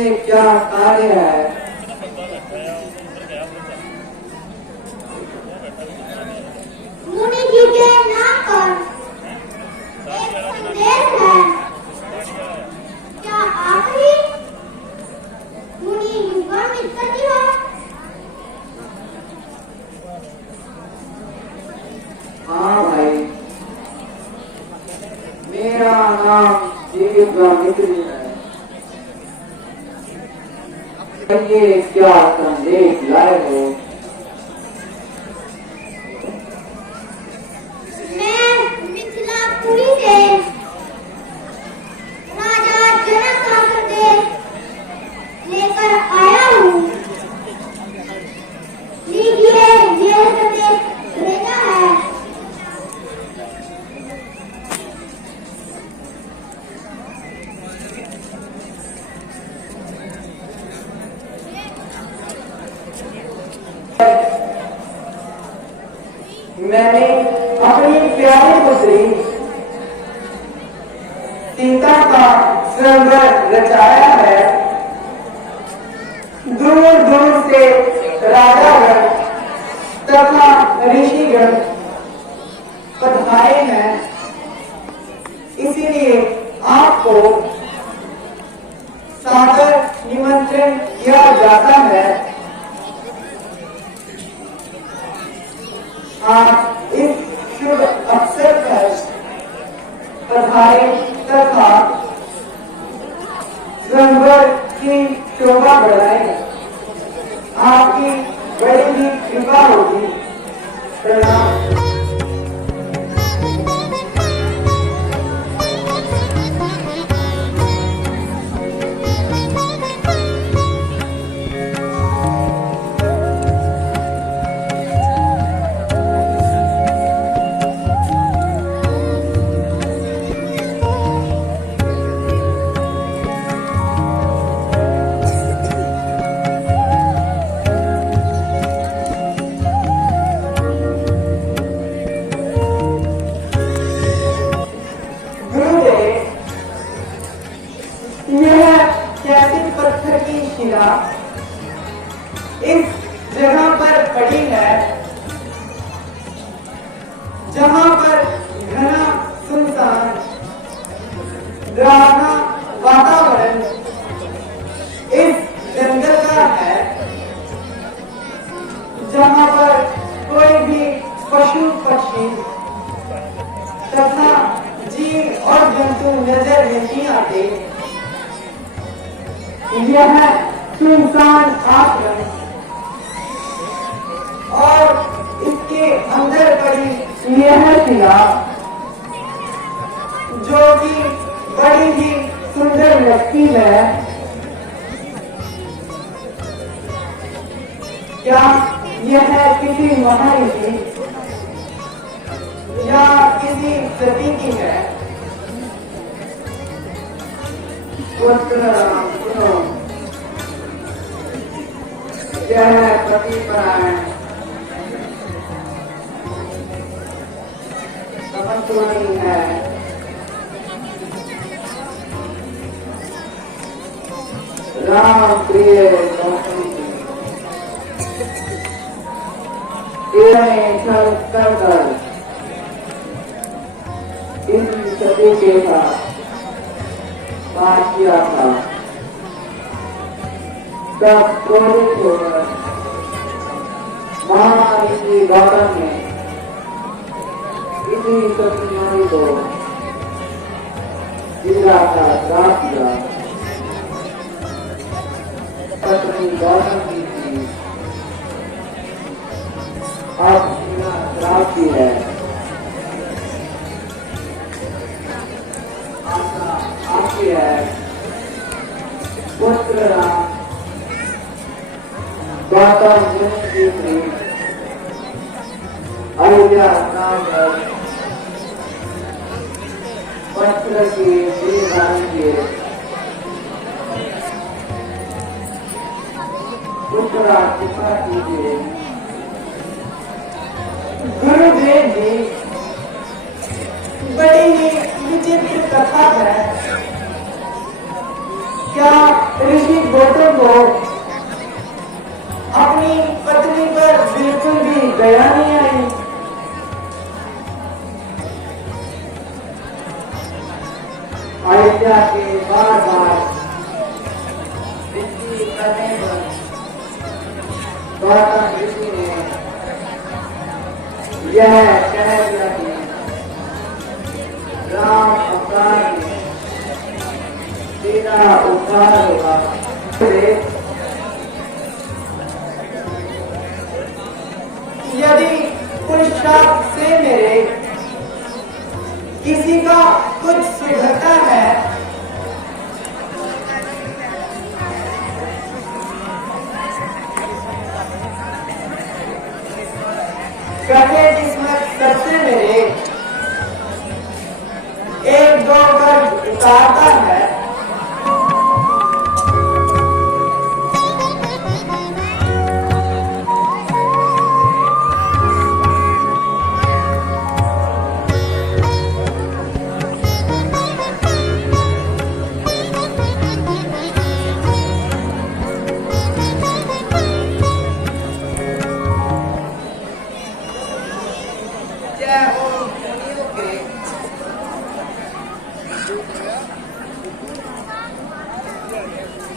से क्या कार्य है? मुनि जी के नाम पर एक संदेश है। क्या आप ही मुनि विश्वामित्र जी हो? हाँ भाई, मेरा नाम विश्वामित्र है। ये क्या संदेश लाए हो? मैं मिथिलापुरी से राजा जनक का संदेश लेकर आया हूँ। लीजिए, ये संदेश भेजा है। मैंने अपनी प्यारी पुत्री सीता का स्वयंवर रचाया है। दूर दूर से राजागण तथा ऋषिगण पधारे हैं, इसीलिए आपको सादर निमंत्रण किया जाता है। आज इस शुभ अवसर पर पधारे तथा स्वयंवर की शोभा बढ़ाए। आपकी बड़ी ही कृपा होगी। प्रणाम। पत्थर की शिला इस जगह पर पड़ी है, जहां पर घना सुनसान डरावना वातावरण इस जंगल का है, जहां पर कोई भी पशु पक्षी तथा जीव और जंतु नजर नहीं आते। यह सुनसान आश्रम और इसके अंदर पड़ी यह शिला, जो कि बड़ी ही सुंदर लगती है, क्या यह किसी महर्षि या किसी सती की है? यह पति परायण तपस्वी है। राम प्रिय कर इन सभी के साथ बात किया था, तब क्रोधित होकर महाऋषि गौतम ने इसी सत्यनारायण को जिला का श्राप दिया। पत्नी गौतम की थी, अब श्राप की है। आपकी है पुत्र राम गौतम जी ने अयोध्या स्थान पर पत्र की निर्धारण किए। पुत्र कृपा कीजिए। गुरुदेव जी, बड़ी ही विचित्र कथा है। क्या ऋषि गौतम को अपनी पत्नी पर बिल्कुल भी दया नहीं आई? अयोध्या के बार बार विनती करने पर गौतम ऋषि ने यह कह दिया कि राम अवतार में तेरा उद्धार होगा। यदि कुछ शाप से मेरे किसी का कुछ सुधरता है, कहे किस्मत सबसे मेरे एक दो गज उतारता है,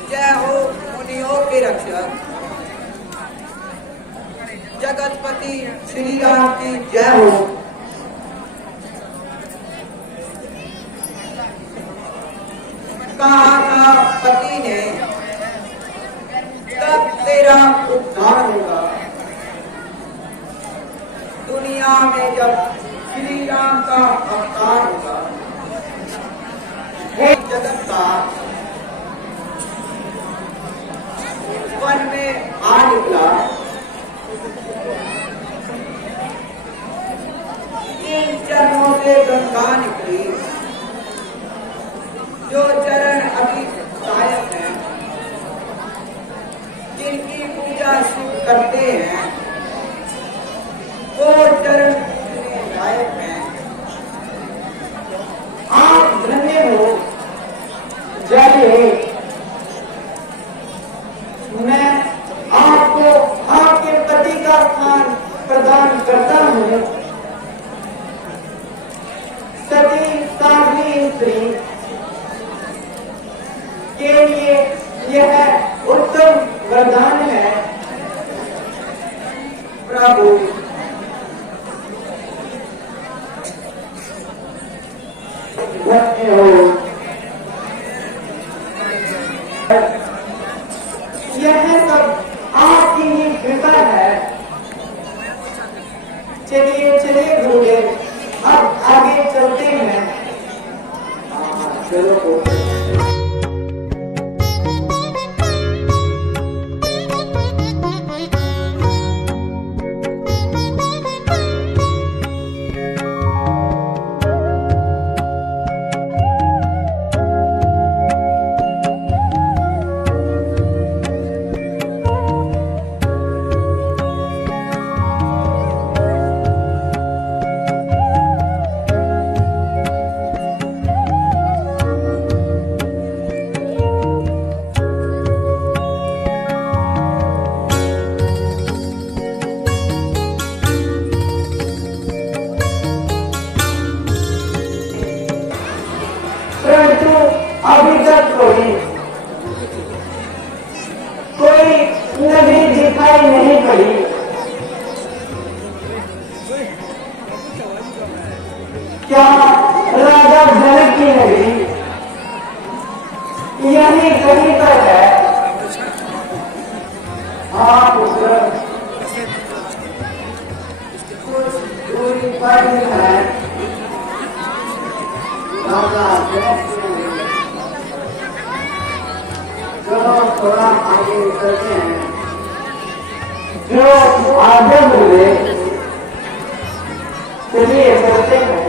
जय हो मुनियों के रक्षक जगतपति श्री राम की जय हो। कहा था पति ने तब तेरा उद्धार होगा। दुनिया में जब श्री राम का अवतार होगा, हे जगत का वन में आ निकला, इन चरणों से गंगा निकली, जो चरण अभी सहायक हैं, जिनकी पूजा शिव करते हैं, वो चरण लायक हैं। आप धन्य हो, जय। मैं आपको आपके पति का स्थान प्रदान करता हूँ। सती साध्वी स्त्री के लिए यह उत्तम वरदान है। प्रभु धन्य हो। यह सब आपकी ही कृपा है। चलिए चलिए गुरुदेव, अब आगे चलते हैं। चलो। परंतु अभी तक कोई नदी दिखाई नहीं पड़ी। क्या राजा जनक की नगरी यही कहीं पर है? हाँ पुत्र, कुछ दूरी पर ही है। राजा जनक की नगरी, चलो थोड़ा आगे चलते हैं। जो आगे बोले चलिए चलते हैं।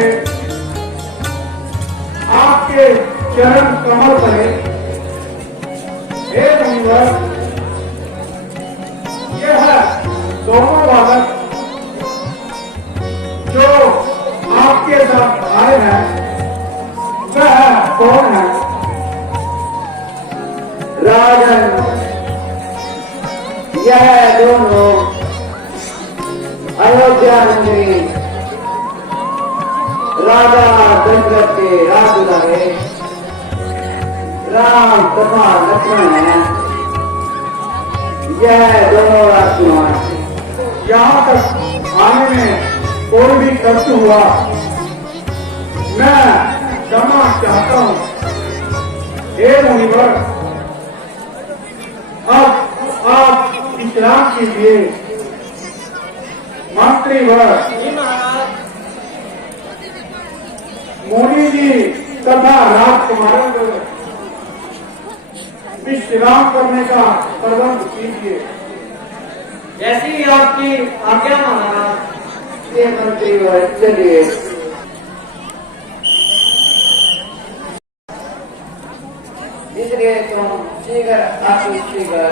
में आपके चरण कमल बने। हे मुनिवर, यह दोनों बालक जो आपके साथ आए हैं वह कौन है? राजन, यह दोनों अयोध्या नगरी राजा दशरथ के राजदूत राम तथा लक्ष्मण है। यह दोनों राजकुमार यहाँ तक आने में कोई भी कष्ट हुआ, मैं क्षमा चाहता हूँ। हे मुनिवर, अब आप विश्राम कीजिए। मंत्री व मुनि जी तथा राजकुमारों को विश्राम करने का प्रबंध कीजिए। जैसी आपकी आज्ञा महाराज। ये मंत्री व चलिए। इसलिए तुम शीघ्र शीघ्र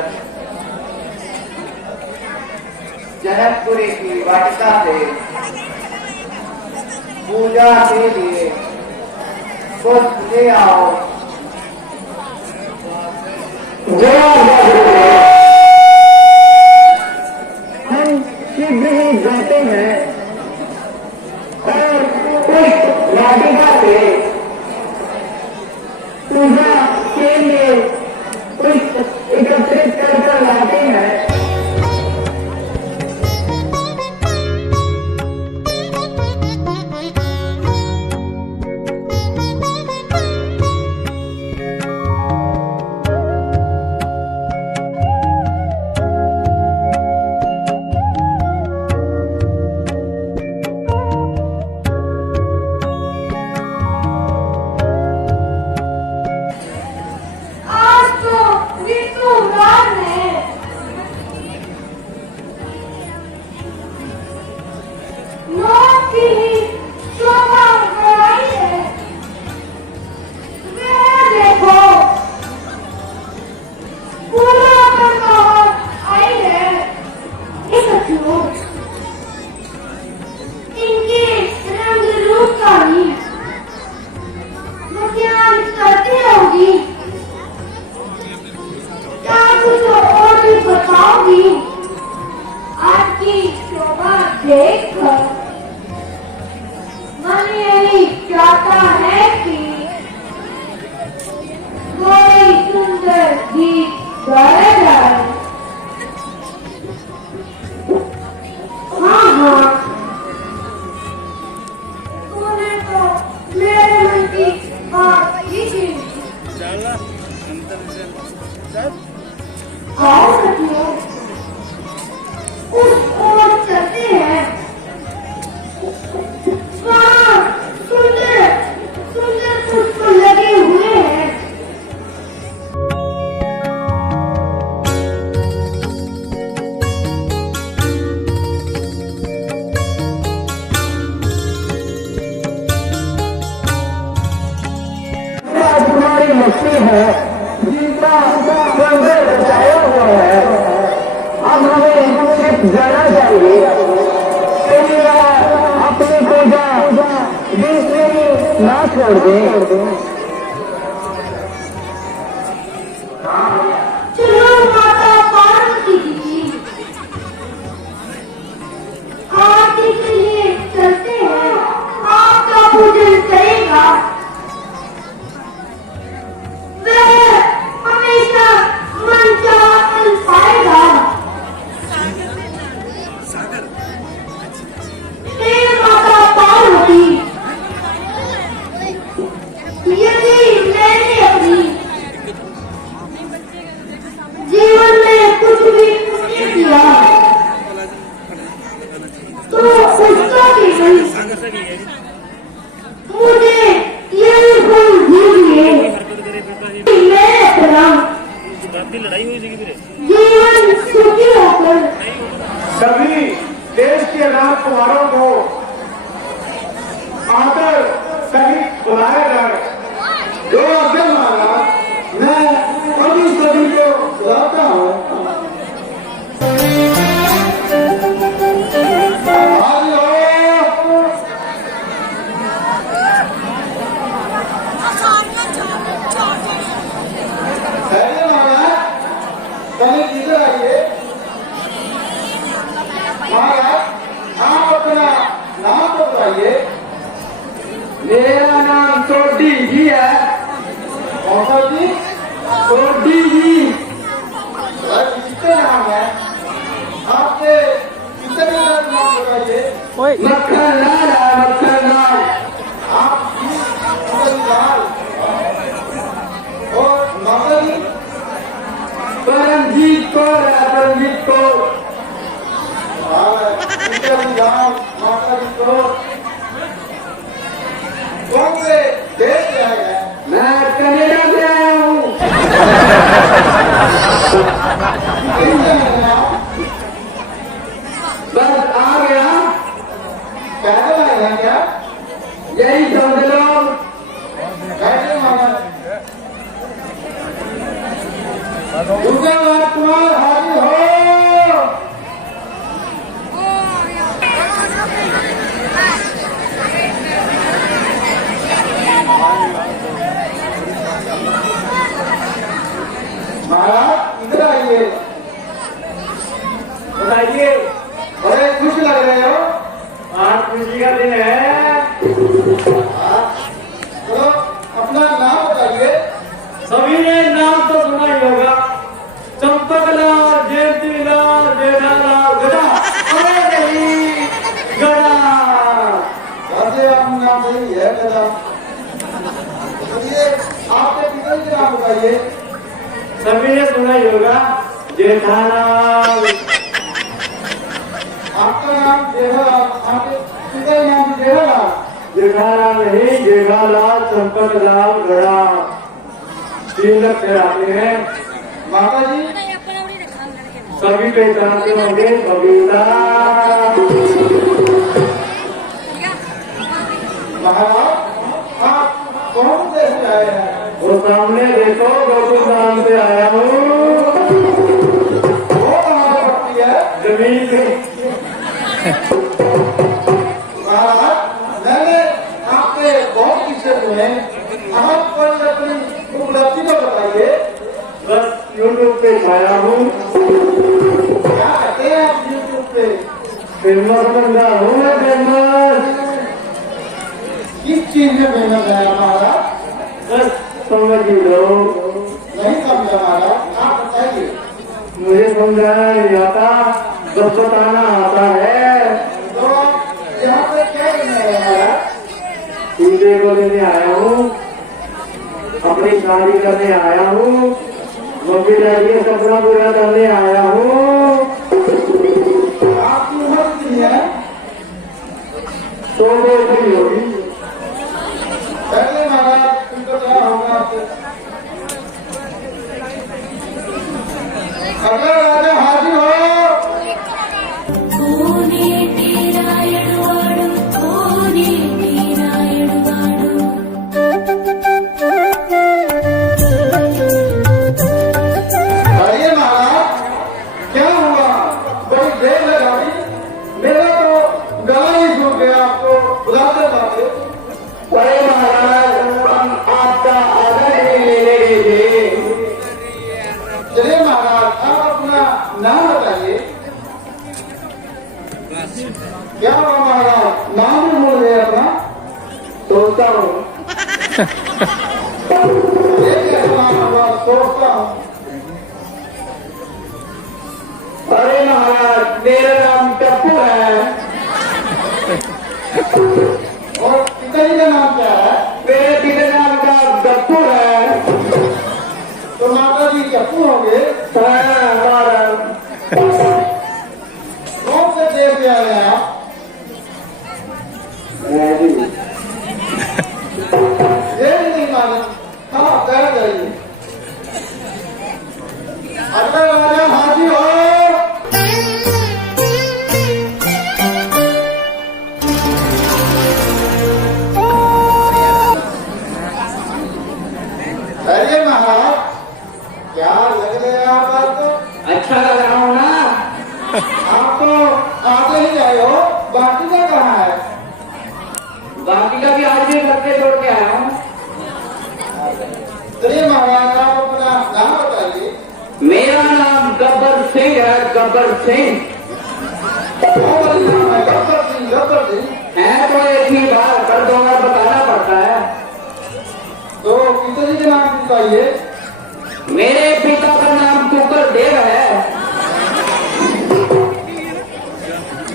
जनकपुरी की वाटिका से पूजा के लिए पुष्प ले आओ। हम शीघ्र ही जाते हैं और पुष्प वाटिका से पूजा के लिए पुष्प एकत्रित कर लाते हैं। आज तो ऋतु रात है। नौक की ही शोभा बढ़ाई है। वह देखो, फूलों पर बहार आई है। हे बच्चों, इनके रंग रूप का ही मुस्कान करती होगी। क्या कुछ और भी बताओगी? आपकी शोभा देखकर मन यही चाहता है कि कोई सुंदर गीत गाया जाए। हाँ हाँ, तूने तो मेरे मन की बात की थी। आओ बच्चों, उस ओर चलते हैं। वहाँ सुंदर सुंदर पुष्प लगे हुए हैं। तुम्हारी मछली है जिनका सौंदर्य बचाया हुआ है। अब हमें सिर्फ जाना चाहिए। अपनी पूजा बीच में ना छोड़ दें। चलो माता पार्वती जी, आरती के लिए चलते हैं। आपका पूजन करेगा। वह हमेशा मन चाहा फल पाएगा। हे माता पार्वती, यदि मैंने अपनी जीवन में कुछ भी पुण्य किया तो उसका भी नहीं, मुझे यही फल दीजिए। मैं अपना जीवन सुखी होकर सभी देश के राजकुमारों को आदर जी है। मौसा जी छोटी जी। किसके नाम है आपके कितने नाम बताइए। मक्खन लाल है, मक्खन लाल। आप लाल और माता जी परमजीत कौर है, परमजीत कौर। माता जी को कौन से देश से आए हैं। मैं कनाडा से आया हूँ। कैसे हैं आप? बस आ गया। पैदल आए हैं क्या? यही समझ लो। कैसे माना दुर्गा राजकुमार हाजिर हो। महाराज इधर आइए। बताइए। बड़े खुश लग रहे हो। आज खुशी का दिन है। तो अपना नाम बताइए। सभी ने नाम तो सुना ही होगा। चंपकलाल, जयंतीलाल, जेठालाल, गड़ा। अरे नहीं, गड़ा। वैसे आप नाम सही है गधा। चलिए आपके पिताजी का नाम बताइए। सभी ने सुना ही होगा। जेठालाल। आपका नाम जेठालाल, आपके पिता का नाम जेठालाल। जेठालाल नहीं, जेठालाल, चंपकलाल, गड़ा। 3 अक्षर आते हैं। माता जी सभी पहचानते होंगे। बबीता। महाराज आप कौन देश से आए हैं। वो सामने देखो, गोकुलधाम से आया हूँ। वो कहाँ से पड़ती है। जमीन पे। महाराज मैंने आपके बहुत किस्से सुने। आप कोई अपनी उपलब्धि को बताइए। बस यूट्यूब पे छाया हूँ। क्या कहते हैं आप यूट्यूब पे। फेमस बंदा हूँ मैं, फेमस। किस चीज में फेमस है हमारा। बस समझ ही लो। नहीं समझा महाराज आप बताइए। मुझे समझाना नहीं आता, बस बताना आता है। तो यहाँ पे क्या करना है महाराज। पूजे को लेने आया हूँ, अपनी शादी करने आया हूँ, मम्मी डैडी का सपना पूरा करने आया हूँ। आपकी उम्र कितनी है। 100 की होगी। पहले महाराज तुमको क्या होगा आपसे। अगला राजा हाजिर हो। अरे महाराज क्या हुआ बड़ी देर लगाई। मेरा तो गला ही सूख गया आपको बुलाते बुलाते। अरे महाराज, हम आपका आदर नहीं लेने गए थे। चलिए महाराज आप अपना नाम बताइए। क्या हुआ महाराज नाम भी बोल रहे अपना। सोचता हूँ। ये कैसा नाम हुआ सोचता हूँ। अरे महाराज, मेरा नाम टप्पू है। और पिताजी का नाम क्या है। मेरे पिता नाम का गप्पू है। तो माता जी चप्पू होंगे। कौन से देश से आए हैं आप। ये नहीं मालूम। हाँ कह जाइए। अगला राजा हाजिर हो। अरे महाराज क्या लग रहे हैं आप आपको। अच्छा लग रहा हूँ ना। आप तो आगे ही आए हो। बाकी का कहाँ है। बाकी का भी आज भी घर पे छोड़ के आया हूँ। चलिए महाराज आप अपना नाम बताइए। मेरा नाम गब्बर सिंह है, गब्बर सिंह। गब्बर सिंह है, गब्बर सिंह। है तो एक ही बार, कर 2 बार बताना पड़ता है। बताइए। मेरे पिता का नाम कुकर देव है।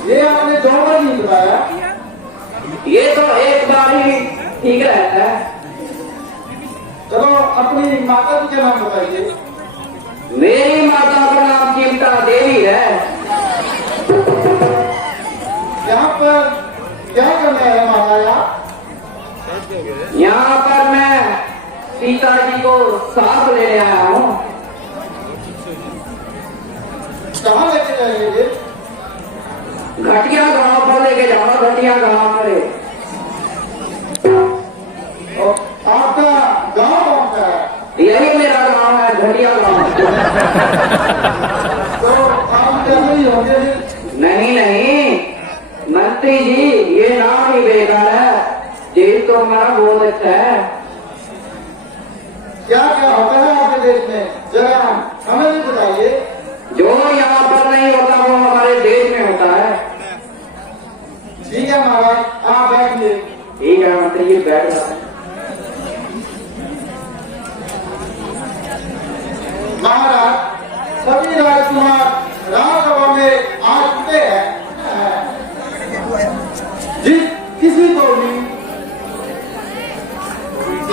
ये आपने 2 बार नहीं बताया। ये तो एक बार ही ठीक रहता है। चलो अपनी माता जी का नाम बताइए। मेरी माता का नाम चिमटा देवी है। यहाँ पर क्या करना है महाराजा? यहाँ पर मैं सीता जी को साथ लेने आया हूँ। कहाँ लेके जाएंगे? घटिया गांव पर लेके जाओ, घटिया गांव पर। और आपका गांव कौन सा है? यही मेरा गांव है, घटिया गांव। तो आप कैसे ही होंगे? नहीं नहीं मंत्री जी, ये नाम ही बेकार है। देश तो हमारा बहुत अच्छा है। क्या क्या होता है आपके देश में? जरा हमें भी बताइए। जो यहाँ पर नहीं होता वो हमारे देश में होता है। ठीक है महाराज, आप बैठिए। ठीक है मंत्री जी, बैठ जाओ। महाराज, सभी राजकुमार राजसभा में आ चुके हैं। जिस किसी को भी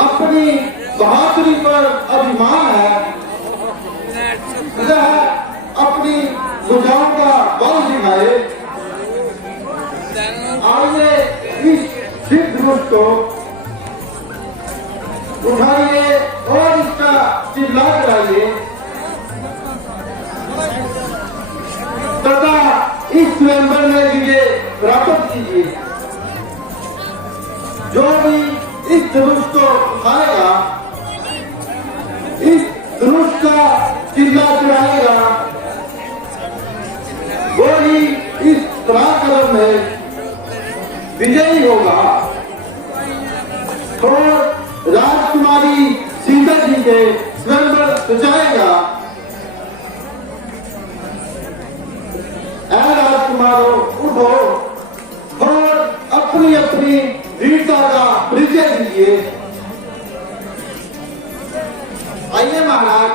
अपनी बहादुरी पर अभिमान है, वह अपनी भुजाओं का बल दिखाए। आइए इस सिद्ध धनुष को उठाइए और इसका चिल्ला कराइए तथा इस स्वयंवर में विजय प्राप्त कीजिए। जो भी इस धनुष को उठाएगा, इस धनुष का चिल्ला चढ़ाएगा, वो ही इस पराक्रम में विजयी होगा और राजकुमारी सीता जी के स्वयंवर सजाएगा। राजकुमारों, उठो और अपनी अपनी वीरता का परिचय दीजिए। आइए महाराज।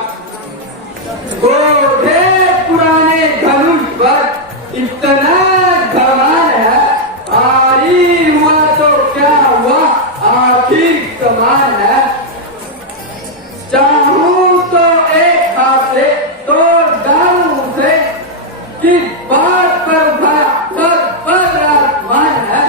गोधे पुराने धनुष पर इतना घमान है, भारी हुआ तो क्या हुआ, आखिर समान है। चाहूं तो एक हाथ से तोड़ डालूं उसे, किस बात पर पर आसमान है।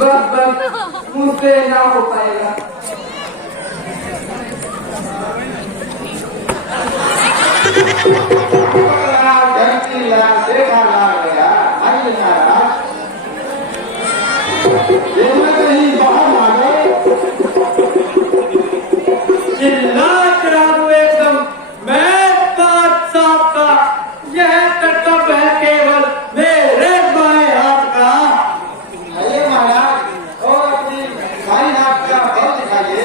बस मुझसे ना हो पाएगा। देखा ना गया, कहीं बाहर मांगे चिल्ला करा दो एकदम, मैं बादशाह का यह कर्तव्य है केवल मेरे बाएं हाथ का। आइए महाराज और अपनी भाई हाथ का बल दिखाइए।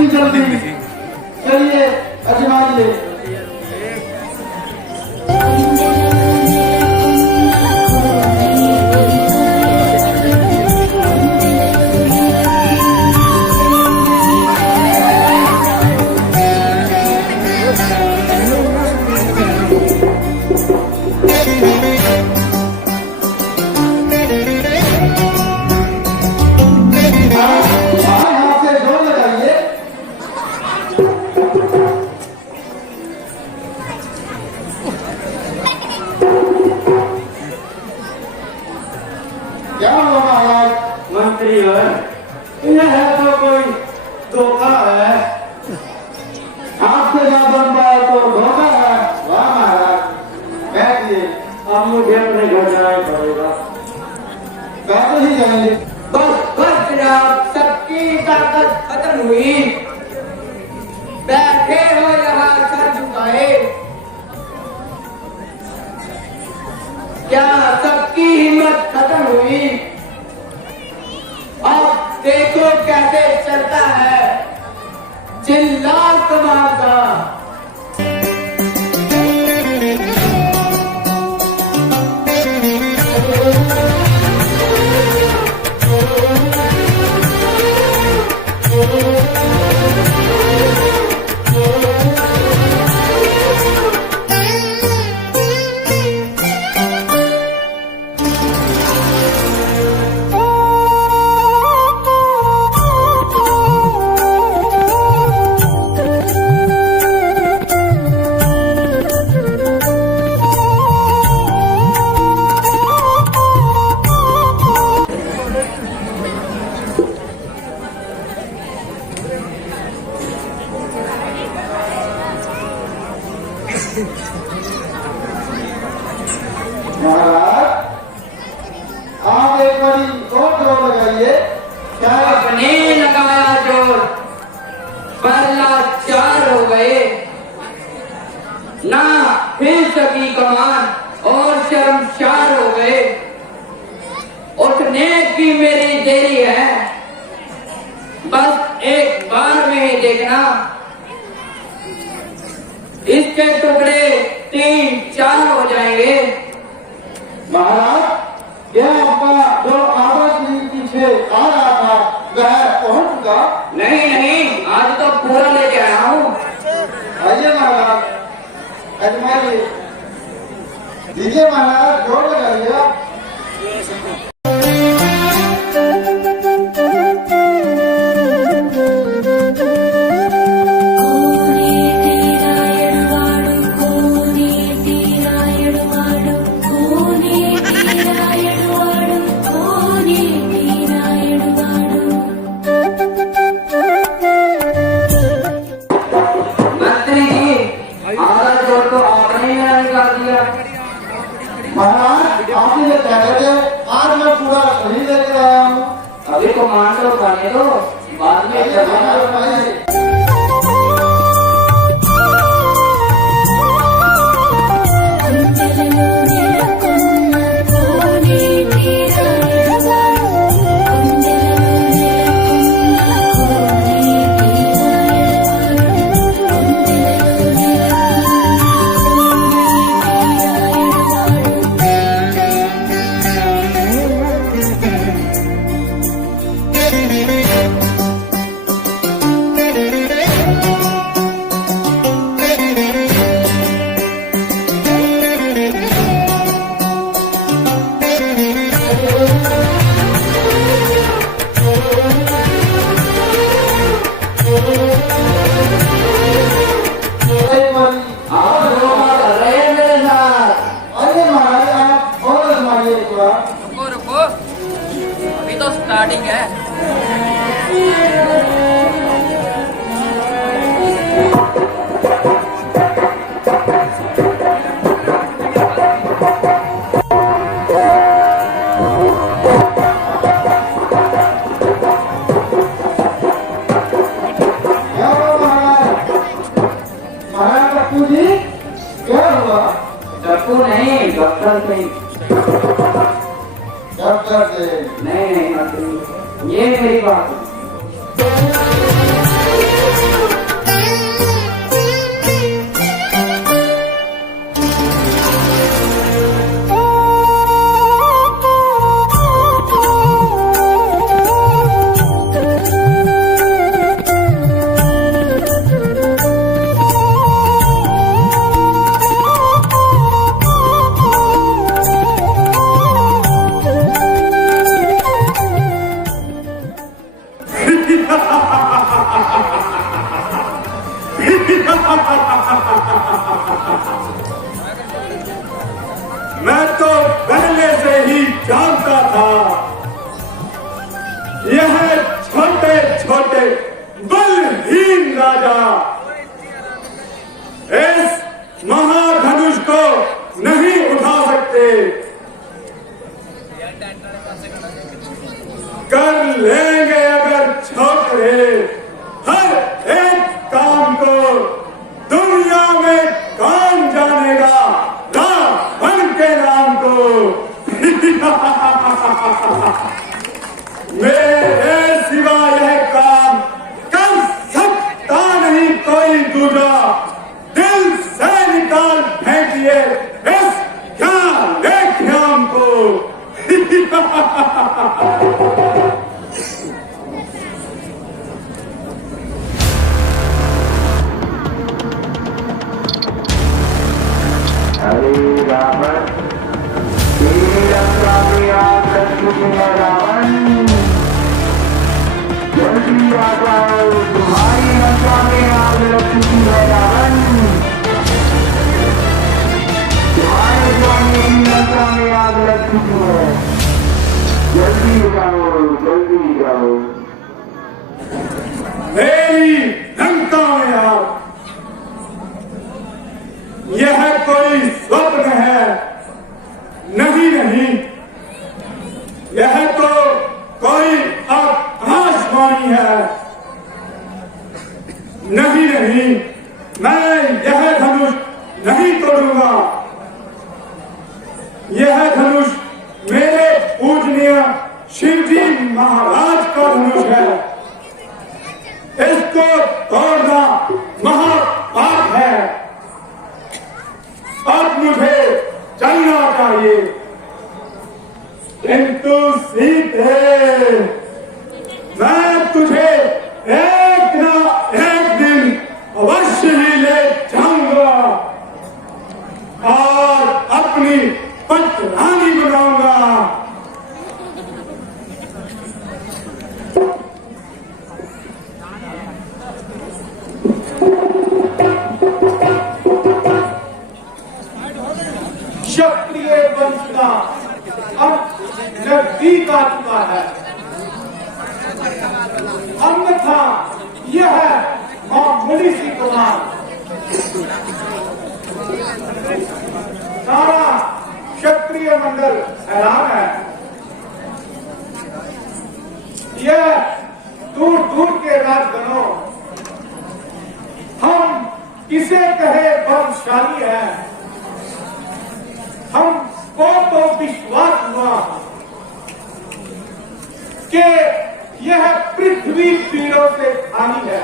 इतनी जल्दी? चलिए अजमाइए। हाथ से जोर लगाइए। क्या हुआ महाराज? मंत्री यह तो कोई धोखा है। आपसे ना बन पाया तो धोखा है। वाह महाराज, बैठिए। अब मुझे अपने घर जाना पड़ेगा। बैठे ही जाएंगे। बस जनाब, सबकी ताकत खत्म हुई। बैठे हो यहाँ सर झुकाए। क्या सबकी हिम्मत खत्म हुई? अब देखो कैसे चलता है चिल्ला कमाल का। महाराज, आप एक बारी और जोर लगाइए। क्या आपने लगाया जोर, पर लाचार हो गए। ना हिल सकी कमान और शर्मशार हो गए। उठने की मेरी देरी है, बस एक बार में ही देखना। इसके टुकड़े 3-4 हो जाएंगे। महाराज, यह आपका जो आवाज पीछे आ रहा था वह पहुंच चुका? नहीं, आज तो पूरा लेके आया हूँ। आइए महाराज, अजमाइए। दीजिए महाराज, जोर लगाइए। महाराज, आपने जो कह रहे थे आज मैं पूरा सही लेकर आया हूँ। अभी तो मान लो, खाने दो, बाद में आइए महाराज, आइए। रुको, अभी तो स्टार्टिंग है। डॉक्टर नहीं, डॉक्टर नहीं, डॉक्टर से नहीं, ये मेरी बात है। मैं तो पहले से ही जानता था यह छोटे छोटे बलहीन राजा इस महाधनुष को नहीं उठा सकते। कर लेंगे अगर छोकरे हर एक काम को, दुनिया में कौन जानेगा रावण के नाम को। मेरे सिवा यह काम कर सकता नहीं कोई दूसरा। दिल से निकाल फेंकिए इस ज्ञान को। हरे रावण तेरी लंका में आग लग चुकी है रावण, जल्दी आ जाओ, तुम्हारी लंका में आग लग चुकी है रावण, तुम्हारे स्वामी की लंका में आग लग चुकी है, जल्दी जाओ जल्दी जाओ। मेरी लंका में आग, यह कोई स्वप्न है? नहीं नहीं, यह तो कोई आकाशवाणी है। नहीं नहीं, मैं यह धनुष नहीं तोड़ूंगा। यह धनुष मेरे पूजनीय शिवजी महाराज का धनुष है। इसको तोड़ना महापाप है। अब मुझे चलना चाहिए, किंतु सीधे मैं तुझे एक ना एक दिन अवश्य ही ले जाऊंगा और अपनी पटरानी बनाऊंगा। क्षत्रिय वंश का अब नजदीक आ चुका है, अन्यथा यह मामूली सी कमान सारा क्षत्रिय मंडल हैरान है। यह दूर दूर के राजगणों हम किसे कहे बलशाली है, हमको तो विश्वास हुआ कि यह पृथ्वी पीड़ों से खाली है।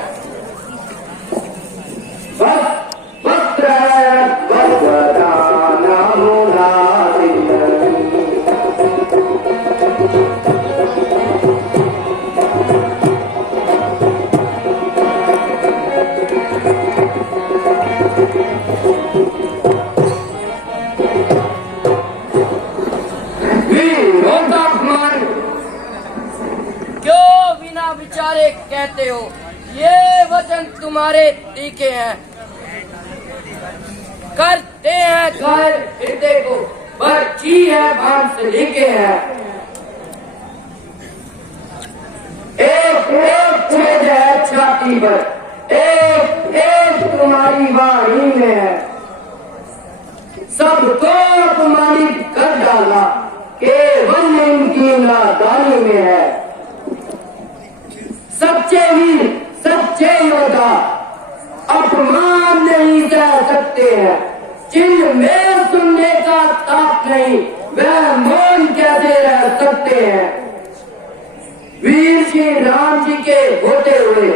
विचारे कहते हो, ये वचन तुम्हारे तीखे हैं, करते हैं घायल हृदय को, बची है भान से लिखे हैं। एक एक छेद है छाती पर, एक एक तुम्हारी वाणी में है, सबको तुम्हारी कर डाला, केवल इनकी नादानी में है। सच्चे वीर सच्चे योद्धा अपमान नहीं सह सकते हैं, चिन्ह में सुनने का ताप नहीं, वह मौन कैसे रह सकते हैं। वीर श्री राम जी के होते हुए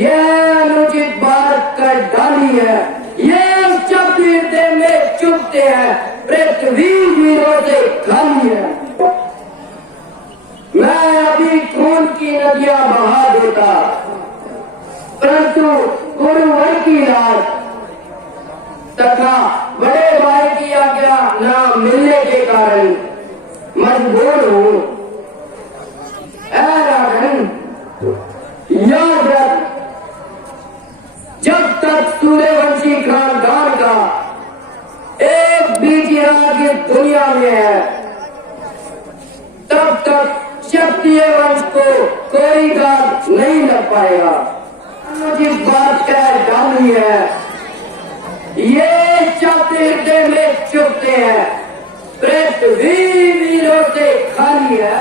यह अनुचित बात कर डाली है, ये शब्द हृदय में चुभते हैं, पृथ्वी वीरों से खाली है। मैं अभी खून की नदियां बहा देता, परंतु गुरुवर की रात तथा बड़े भाई की आज्ञा न मिलने के कारण मजबूर हूँ। ऐ राजन, याद रख, जब जब तक सूर्यवंशी खानदान का एक भी चिराग इस दुनिया में है, तब तक क्षत्रिय वंश को कोई दाग नहीं लग पाएगा। मुझे बात कह डाली है, ये शब्द हृदय में चुभते हैं, पृथ्वी वीरों से खाली है,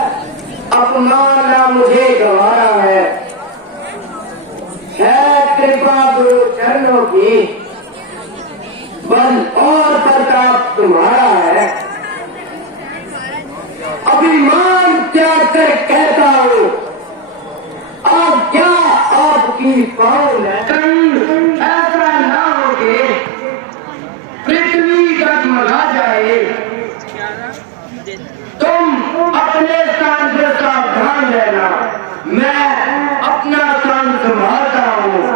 अपमान मुझे गवारा है कृपा गुरु चरणों की, बल और प्रताप तुम्हारा है। अभिमान त्याग कर कहता हूँ, आज्ञा आपकी पाँव है। ऐसा ना हो कि पृथ्वी डगमगा जाए। तुम अपने स्थान से सावधान रहना, मैं अपना स्थान संभालता हूँ।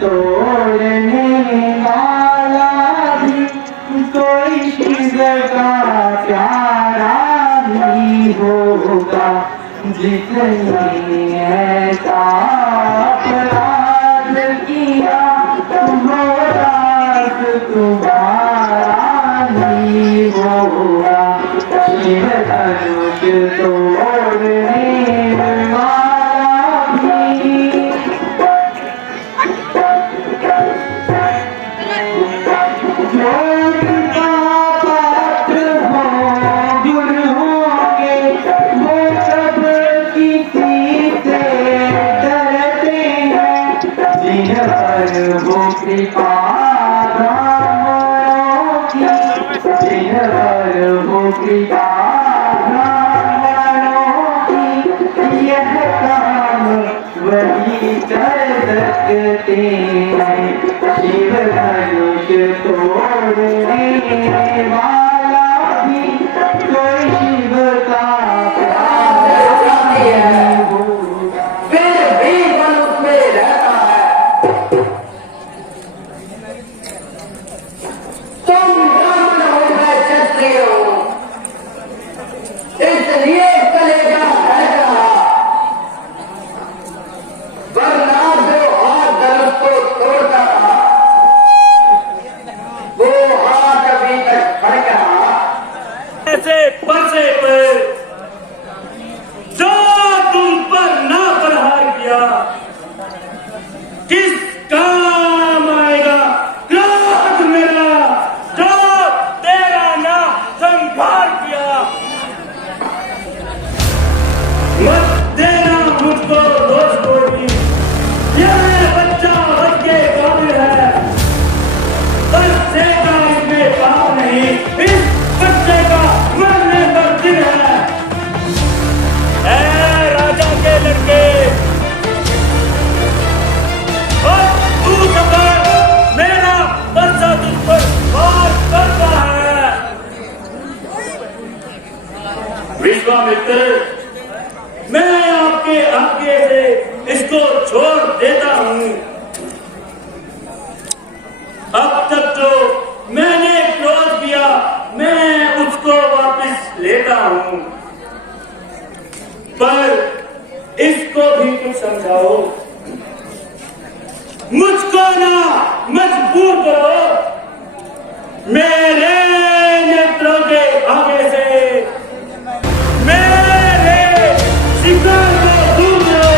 तोड़ने वाला भी कोई शिव का प्यारा नहीं होगा, जिसने ऐसा अपराध किया वो रात तुम्हारा नहीं होगा। शिव धनुष तोड़ने वही कर सकते हैं। शिव धनुष तोड़ने वाला भी कोई शिव का प्यारा नहीं होगा, फिर भी मन उसमें रहता है। तुम ब्राह्मण हो, मैं क्षत्रिय हूँ, इसलिए कलेजा है रहा, वरना जो हाथ धनुष को तोड़ता था वो हाथ अभी तक फड़क रहा। ऐसे पर्चे पर जो तुम पर ना प्रहार किया, किस काम आएगा क्रोध मेरा जो तेरा ना संभाल किया। मत देना मुझको दोष कोई, यह बच्चा बच के काबिल है, बच्चे का इसमें पाप नहीं, इस बच्चे का मरने पर दिन है। ऐ राजा के लड़के, और तू सफर मेरा बच्चा तुझ पर वार करता है। विश्वामित्र, मैं आपके आगे से इसको छोड़ देता हूँ। अब तक जो मैंने क्रोध किया मैं उसको वापस लेता हूँ, पर इसको भी कुछ समझाओ, मुझको ना मजबूर करो। मेरे नेत्रों के आगे से मेरे शिकार को दूर करो।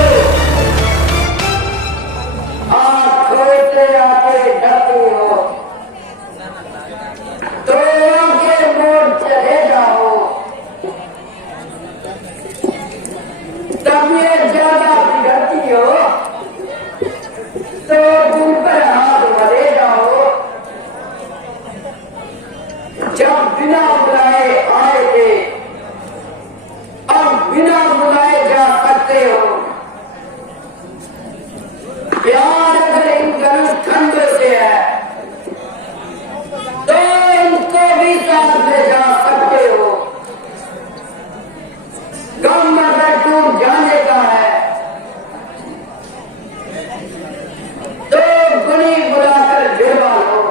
प्यार अगर इन खंडों से है तो इनको भी साथ ले जा सकते हो। गम अगर टूट जाने का है तो गुनी बुलाकर गिरवा लो।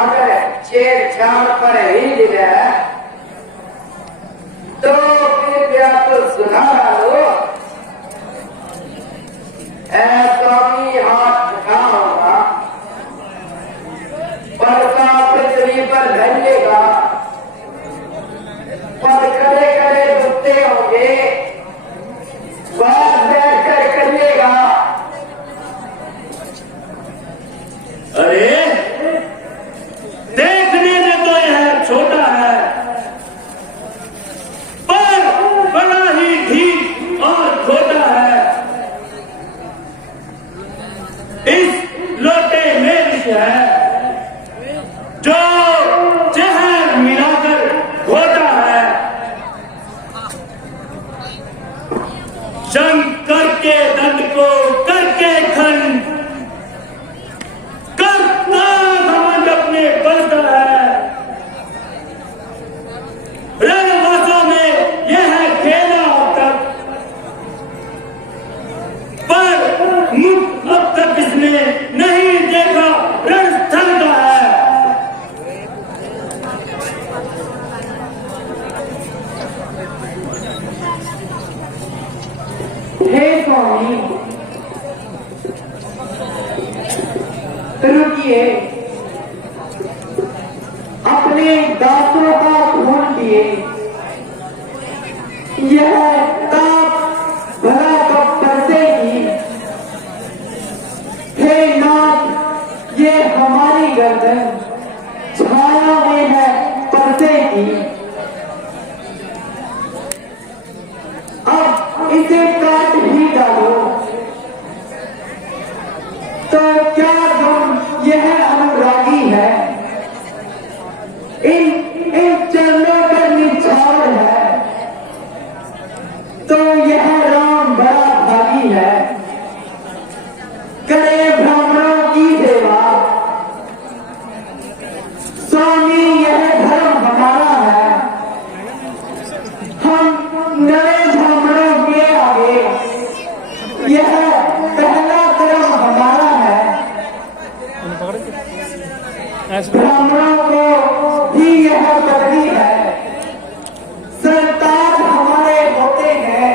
अगर छेड़छाड़ पर ही है तो फिर क्या तो सुधारा लो। ऐसा भी हाथ रखा होगा वर्षा पृथ्वी पर धंजेगा पर खड़े खड़े दुखते होंगे बात बैठकर करिएगा। अरे देखने में तो यह छोटा है पर बड़ा ही ठीक और छोटा है। इस लोटे में विष है जो जहर मिलाकर होता है। शंकर के दंड को करके खंड करता घमंड अपने बलता है। रणवासों में यह खेला अब तक पर मुख अब तक इसने नहीं देखा रणस्थल का है। हे स्वामी रुकिए, अपने दांतों का खून दिए। यह ताप भला कब बरसेगी। हे नाथ, ये हमारी गर्दन छाया में है बरसेगी। अब इसे काट ही डालो तो क्या तुम यह अनुरागी है। इन चरणों पर निछावर है तो यह राम बड़ा भागी है। करे ब्राह्मणों की सेवा स्वामी, यह धर्म हमारा है। हम नए ब्राह्मणों के आगे यह पहला कर्म हमारा है। ब्राह्मणों को भी यह पदवी है। सरताज हमारे होते हैं।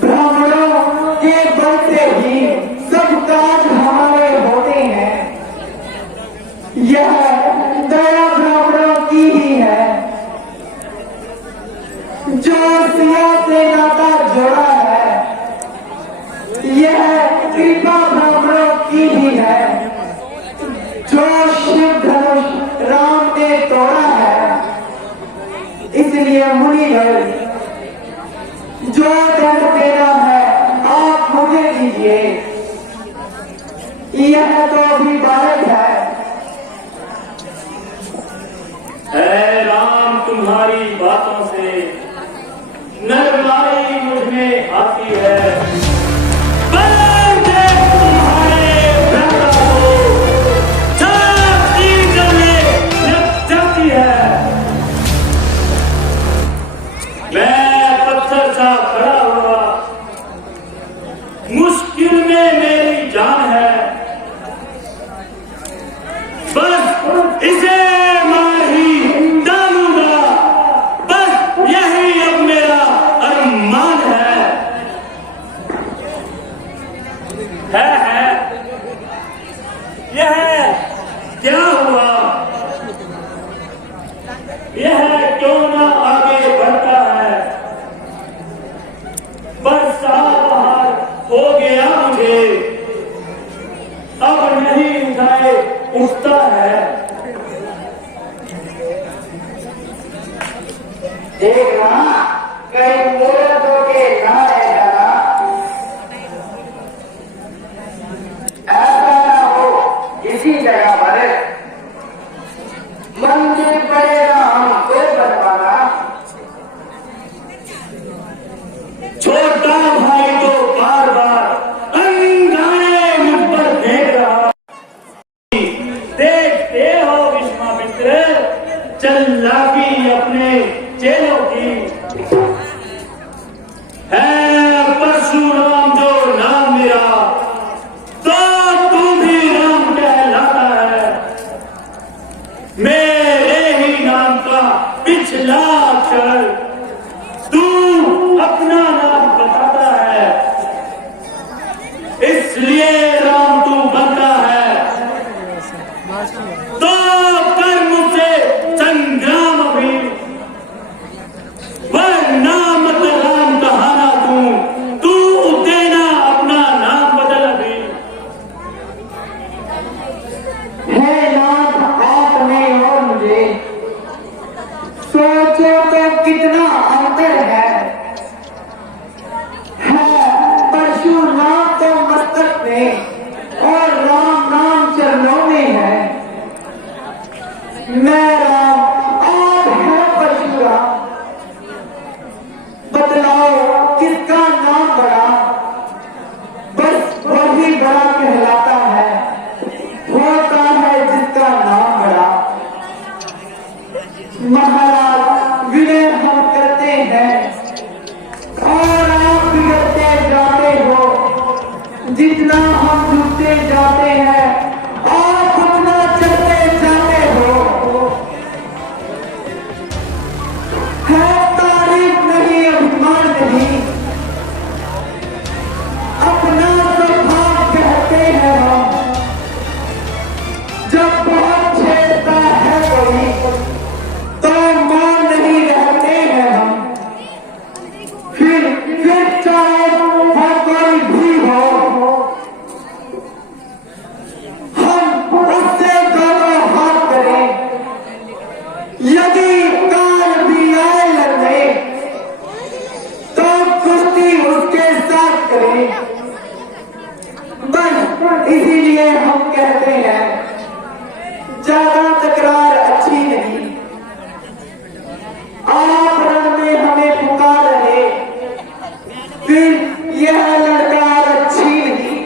ब्राह्मणों के बल से ही सब काज हमारे होते हैं। यह दया ब्राह्मणों की ही है जो सिया से नाता जोड़ा है। यह कृपा ब्राह्मणों की ही है जो शिव धनुष राम ने तोड़ा है। इसलिए मुनिवर जो दंड देना है आप मुझे दीजिए। यह तो अभी बालक है। है राम, तुम्हारी बातों से नरमाई मुझ में आती है। पर जब तुम्हारे भ्राता को छाती करने लग जाती है। मैं पत्थर सा खड़ा हुआ, मुश्किल में मेरी जान है। बस इसे मार ही डालूंगा। बस यही अब मेरा अरमान है। यह क्या हुआ? यह क्यों ना आगे बढ़ता है? बरसा बाहर हो गया मुझे, अब नहीं उठाए उठता है। देखना कहीं मूर्तों के ना रहेगा। ऐसा ना हो किसी जगह पर मंदिर पड़ेगा हमको बनवाना। छोटा भाई तो बार बार इसलिए राम तू बनता है तो कर मुझसे संग्राम अभी, वरना मत राम कहाना तू देना अपना नाम बदल अभी। है नाथ आपने और मुझे, सोचो तो कितना अंतर है परशुराम तो मस्तक में और राम नाम चरणों में है। मैं राम आप है परशुराम, बतलाओ किसका नाम बड़ा, बस वही बड़ा कहलाता है, होता है जिसका नाम बड़ा। महाराज विनय हम करते हैं और आप बिगड़ते जाते हो, जितना हम डूबते जाते हैं आप उतना चलते जाते हो। है तारीफ नहीं अभिमान नहीं, अपना स्वभाव कहते हैं हम, जब बहुत छेड़ता है कोई तो मौन नहीं रहते हैं हम। फिर चाहे कोई भी हो, हम उससे दोनों हाथ करें, यदि काल भी आए लड़ने तो कुश्ती उसके साथ करें। बस इसीलिए हम कहते हैं ज्यादा तकरार अच्छी नहीं। आप रण में हमें पुकार रहे, फिर यह लड़का अच्छी नहीं।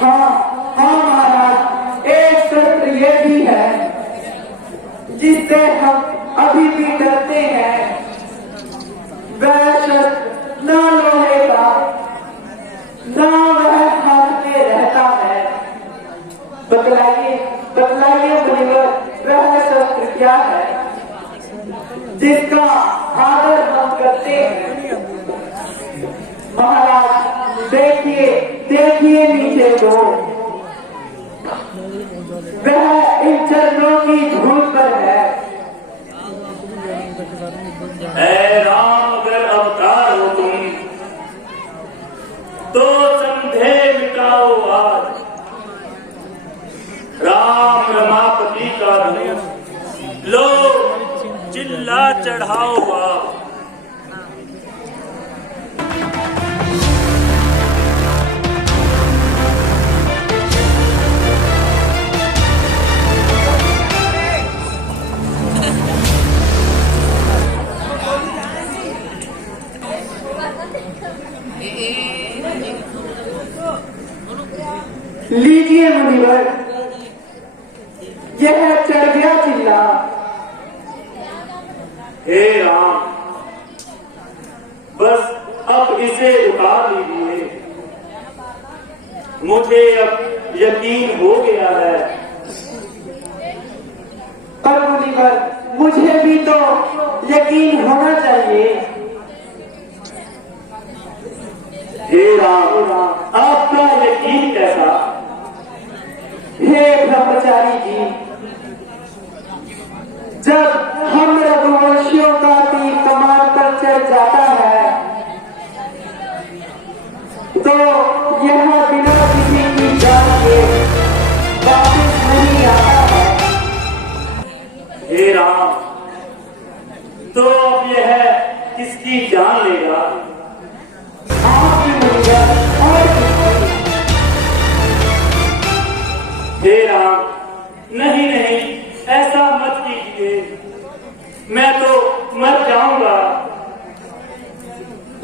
हाँ महाराज, एक शस्त्र ये भी है जिससे हम अभी भी डरते हैं, वह शस्त्र ना लोहे का ना वह हाथ में रहता है। बतलाइए मुनिवर, वह शस्त्र क्या है जिसका आदर हम करते हैं। महाराज देखिए नीचे को, वह इन चरणों की धूल पर है। ऐ राम अगर अवतार हो तुम तो संधे मिटाओ आज, राम रमापति का धनुष लो चिल्ला चढ़ाओ आप। लीजिए मुनिवर, यह चढ़ गया चिल्ला। हे राम, बस अब इसे उतार लीजिए, मुझे अब यकीन हो गया है। पर मुनिवर, मुझे भी तो यकीन होना चाहिए। हे राम, आपका यकीन कैसा? हे ब्रह्मचारी जी, जब हम रघुवंशियों का तीर कमान पर चढ़ जाता है तो यह बिना किसी की जान के वापस नहीं आता है। हे राम, तो अब यह किसकी जान लेगा? आपकी मुनिवर और किसकी? हे राम, नहीं नहीं, ऐसा मत कीजिए, मैं तो मर जाऊंगा।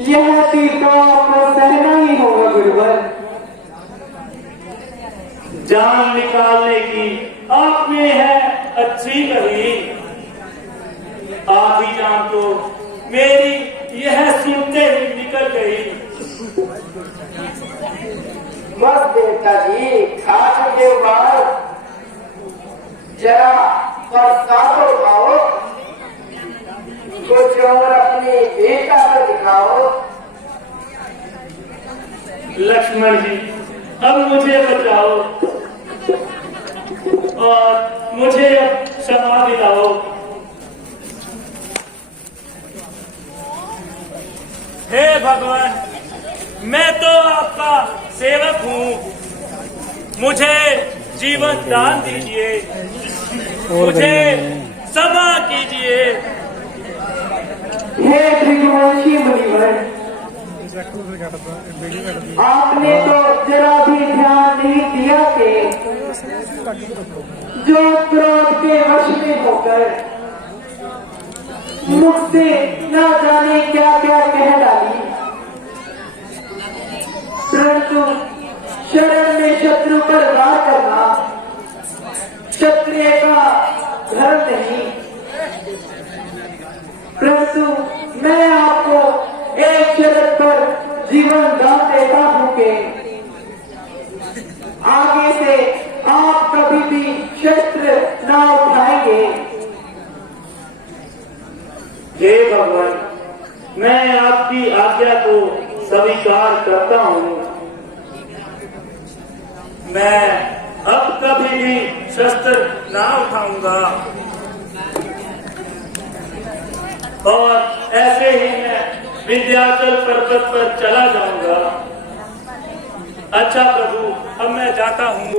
यह तीर तो आपको सहना ही होगा गुरुवर। जान निकालने की आपने है अच्छी कही, आधी जान तो मेरी यह सुनते ही निकल गई। बस बेटा जी, खा चुके बार, जरा बरसात उठाओ, कुछ और अपनी बेटा को दिखाओ। लक्ष्मण जी, अब मुझे बचाओ और मुझे अब क्षमा दिलाओ। हे भगवान, मैं तो आपका सेवक हूँ, मुझे जीवन दान दीजिए, मुझे क्षमा कीजिए। हे त्रिभुवंशी मुनिवर, आपने तो जरा भी ध्यान नहीं दिया कि जो क्रोध के वश में होकर मुख से न जाने क्या क्या कह डाली, परंतु शरण में शत्रु पर वार करना क्षत्रिय का धर्म नहीं। परंतु मैं आपको एक शर्त पर जीवन दान देता हूं कि आगे से आप कभी भी शस्त्र न उठाएंगे। हे भगवान, मैं आपकी आज्ञा को स्वीकार करता हूँ। मैं अब कभी भी शस्त्र ना उठाऊंगा और ऐसे ही मैं विंध्याचल पर्वत पर चला जाऊंगा। अच्छा प्रभु, अब मैं जाता हूँ।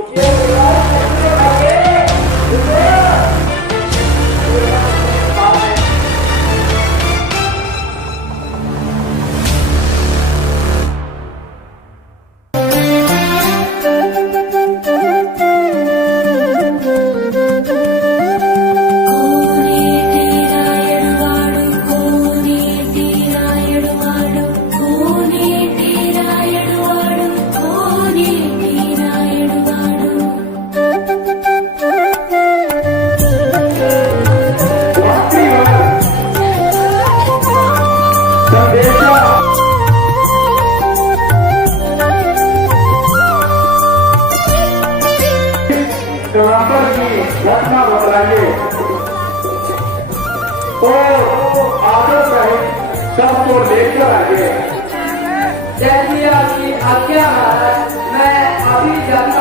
टमाटर की घटना बतलाइए और आदर सहित सबको लेकर आइए। जैसी आपकी आज्ञा महाराज, मैं अभी जाता